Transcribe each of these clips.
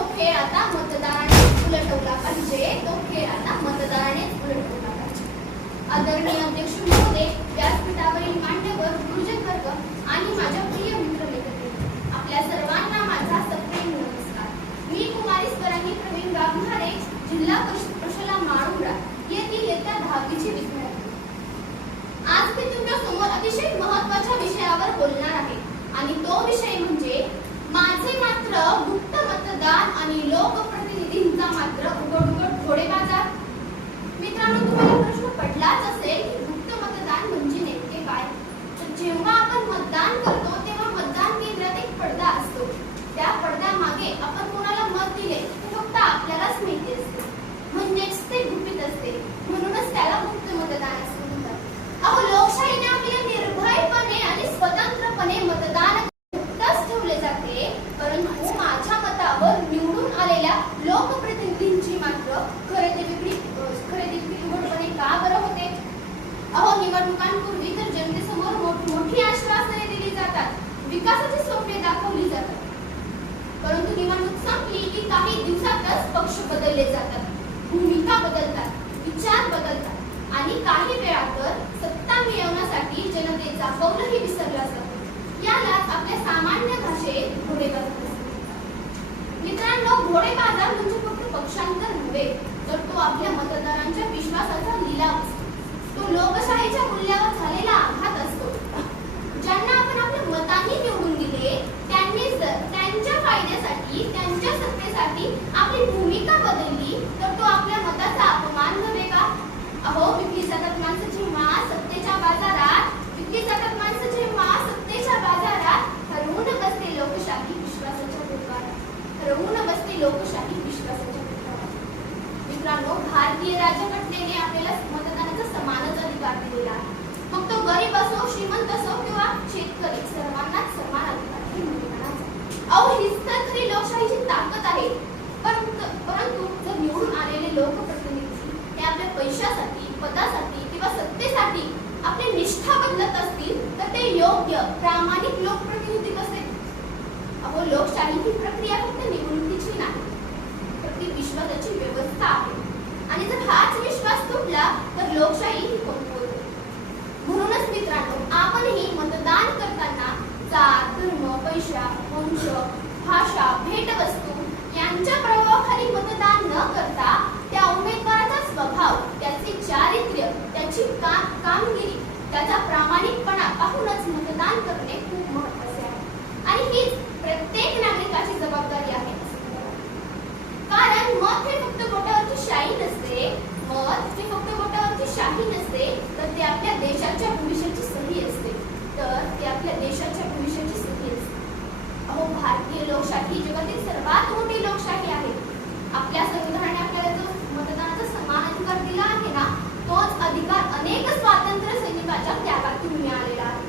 तो खेळ आता मतदाराने उलटवला पाहिजे. तो खेळ आता मतदाराने उलटवला पाहिजे. आदरणीय अध्यक्ष महोदय, व्यासपीठावरील मान्यवर, गुरुजन वर्ग आणि माझ्या प्रिय मित्रमैत्रिणी, आपल्या सर्वांना माझा सप्रेम नमस्कार. मी कुमारी स्वरांगी प्रवीण गांधारे, जिल्हा परिषद प्रशाला माळुंगा येथील इयत्ता 10वीची विद्यार्थी. आज मी तुमच्या समोर अतिशय महत्त्वाच्या विषयावर बोलणार आहे आणि तो विषय म्हणजे माझे मात्र गुप्त मतदान आणि लोकप्रतिनिधींचा मात्र उघड घोडेबाजार. मित्रांनो, तुम्हाला प्रश्न पडलाच असेल की गुप्त मतदान म्हणजे नेमके काय? तर जेव्हा आपण मतदान करतो तेव्हा मतदान केंद्रात एक पडदा असतो. त्या पडद्यामागे आपण कोणाला मत दिले ते फक्त आपल्यालाच माहिती असते, म्हणजेच ते गुपित असते. म्हणूनच त्याला गुप्त मतदान असे म्हणतात. अहो, लोकशाहीने आपल्याला निर्भयपणे आणि स्वतंत्रपणे मतदान ठेवले जाते, परंतु माझ्या मतावर निवडून आलेल्या लोकप्रतिनिधींची मात्र खरेदी विक्री उघडपणे का बरं होते? अहो, निवडणुकांपूर्वी तर जनतेसमोर मोठी आश्वासने दिली जातात, विकासाची स्वप्ने दाखवली जातात, परंतु निवडणूक संपली की काही दिवसातच पक्ष बदलले जातात, भूमिका बदलतात, विचार बदलतात आणि काही वेळा तर सत्ता मिळवण्यासाठी जनतेचा कौलही विसरला जातो. यालाच आपल्या सामान्य भाषेत घोडेबाजार म्हणतात. मित्रांनो, घोडेबाजार म्हणजे फक्त पक्षांतर नव्हे, तर तो आपल्या मतदारांच्या विश्वासाचा लिलाव असतो. तो लोकशाहीच्या मूल्यावर झालेला आघात असतो. ज्यांना आपण आपल्या मतांनी निवडून दिले त्यांनी त्यांच्या फायद्यासाठी, त्यांच्या सत्तेसाठी आपली भूमिका बदलली तर तो आपल्या मताचा अपमान नव्हे का? अहो, विकली जातात माणसं जेव्हा सत्तेच्या बाजारात, विकली जातात माणसं जेव्हा सत्तेच्या बाजारात, हरवून बसते लोकशाही विश्वासाच्या बुडवारात, हरवून बसते लोकशाही विश्वासाच्या बुडवारात. मित्रांनो, भारतीय राज्यघटनेने आपल्याला मतदानाचा समानच अधिकार दिलेला आहे. मग तो गरीब असो, श्रीमंत असो किंवा शेतकरी, सर्वांनाच समान अधिकार आहे मतदानाचा. अहो, हीच तर खरी लोकशाहीची ताकद आहे. परंतु जर निवडून आलेले लोकप्रतिनिधी हे आपल्या पैशासाठी, पदासाठी किंवा सत्तेसाठी आपली निष्ठा बदलत असतील तर ते योग्य, प्रामाणिक लोकप्रतिनिधी कसे? अहो, लोकशाही ही प्रक्रिया फक्त निवडणुकीची नाही, तर ती विश्वासाची व्यवस्था आहे. आणि जर हाच विश्वास तुटला तर लोकशाही ही कमकुवत. म्हणूनच मित्रांनो, आपणही मतदान करताना जात, धर्म, पैसा, वंश, भाषा, भेटवस्तू यांच्या प्रभावाखाली मतदान न करता त्या उमेदवाराचा स्वभाव, त्याचे चारित्र्य, त्याची कामगिरी, त्याचा प्रामाणिकपणा पाहूनच मतदान करणे खूप महत्त्वाचे आहे. आणि हीच प्रत्येक नागरिकाची जबाबदारी आहे. कारण मत हे फक्त बोटावरची शाही नसते, मत हे फक्त बोटावरची शाही नसते, तर ते आपल्या देशाच्या भविष्याची सही असते. अहो, भारतीय लोकशाही जगातील सर्वात मोठी लोकशाही आहे. आपल्या संविधानाने आपल्याला जो मतदानाचा समान अधिकार दिला आहे ना, तोच अधिकार अनेक स्वातंत्र्य सैनिकांच्या त्यागातून मिळालेला आहे.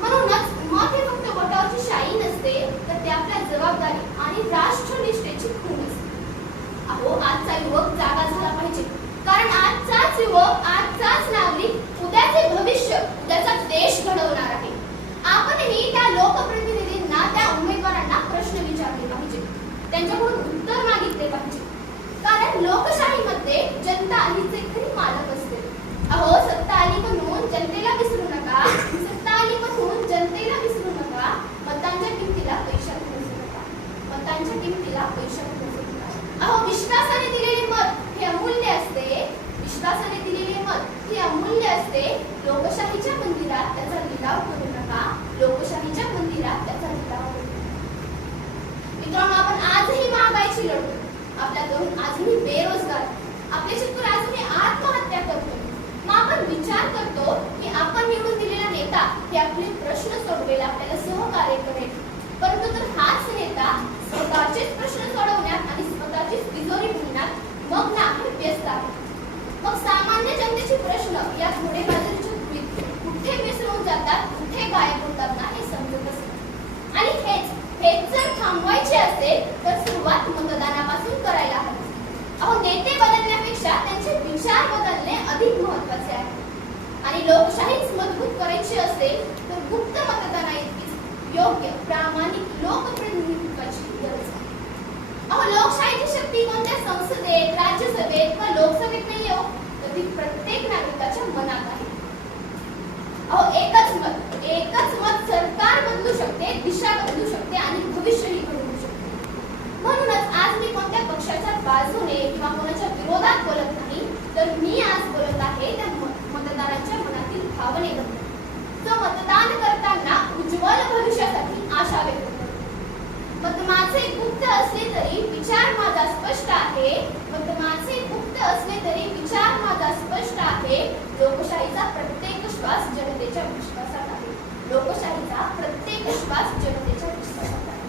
म्हणूनच मत हे फक्त बोटावरची शाही नसते, तर ते आपल्या जबाबदारी आणि राष्ट्रनिष्ठेची खूण असते. अहो, आजचा युवक जागा झाला पाहिजे, कारण आजचाच युवक, आजचाच नागरिक उद्याचे भविष्य, उद्याचा देश घडवणार आहे. आपणही त्या लोकप्रतिनिधींना, त्या उमेदवारांना प्रश्न विचारले पाहिजे, त्यांच्याकडून उत्तर मागितले पाहिजे. कारण लोकशाहीमध्ये जनता हीच खरी मालक असते. अहो, सत्ता आली म्हणून जनतेला विसरू नका, सत्ता आली म्हणून जनतेला विसरू नका. मतांच्या किमतीला पैशात मोजू नका, मतांच्या किमतीला पैशात मोजू नका. अहो, विश्वासाने दिलेले मत हे अमूल्य असते, विश्वासाने दिलेले मत हे अमूल्य असते. लोकशाहीच्या मंदिरात त्याचा लिलाव करू नका, लोकशाहीच्या मंदिरात त्याचा लिलाव करू नका. मित्रांनो, आपण आजही महागाईशी लढतो, आपला तरुण आजही बेरोजगार, आपले शेतकरी आजही आत्महत्या करतो. मग आपण विचार करतो की आपण निवडून दिलेला नेता हे आपले प्रश्न सोडवेल, आपल्याला सहकार्य करेल, परंतु जर हाच नेता स्वतःचेच प्रश्न सोडवण्यात आणि स्वतःचीच तिजोरी भरण्यात मग नाही व्यस्त आहे, मग सामान्य जनतेचे प्रश्न या घोडेबाजारीच्या कुठे विसरून जातात, कुठे गायब होतात ना, हे समजतच नाही. आणि हेच जर थांबवायचे असेल तर सुरुवात मतदानापासून करायला हवी. अहो, नेते बदलण्यापेक्षा त्यांचे विचार बदलणे अधिक महत्त्वाचे आहे. आणि लोकशाहीच मजबूत करायची असेल तर गुप्त मतदानाइतकीच योग्य, प्रामाणिक लोकप्रतिनिधित्वाची गरज आहे. अहो, लोकशाहीची शक्ती कोणत्या संसदेत, राज्यसभेत व लोकसभेत नाही हो, तर ती प्रत्येक नागरिकाच्या मनात आहे. अहो, एकच मत सरकार बदलू शकते, दिशा बदलू शकते आणि भविष्यही घडवू शकते. म्हणूनच आज मी कोणत्या पक्षाच्या बाजूने किंवा कोणाच्या विरोधात बोलत नाही, तर मी आज बोलत आहे त्या मतदारांच्या मनातील भावनेबद्दल, जो मतदान करताना उज्ज्वल भविष्यासाठी आशा व्यक्त करतो. मत माझे गुप्त असले तरी विचार माझा स्पष्ट आहे. मत माझे गुप्त असले तरी विचार माझा स्पष्ट आहे. लोकशाहीचा प्रत्येक श्वास जनतेच्या विश्वासात आहे. लोकशाहीचा प्रत्येक श्वास जनतेच्या विश्वासात आहे.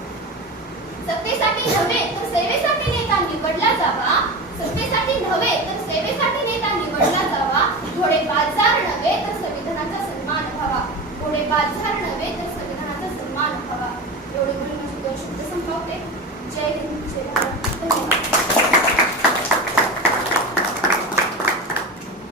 सत्तेसाठी नव्हे तर सेवेसाठी नेता निवडला जावा. सत्तेसाठी नव्हे तर सेवेसाठी नेता निवडला जावा. घोडे बाजार नव्हे तर संविधानाचा सन्मान व्हावा. घोडे बाजार नव्हे तर संविधानाचा सन्मान व्हावा. एवढे म्हणून माझे 2 शब्द संपवते. जय हिंद, जय भारत.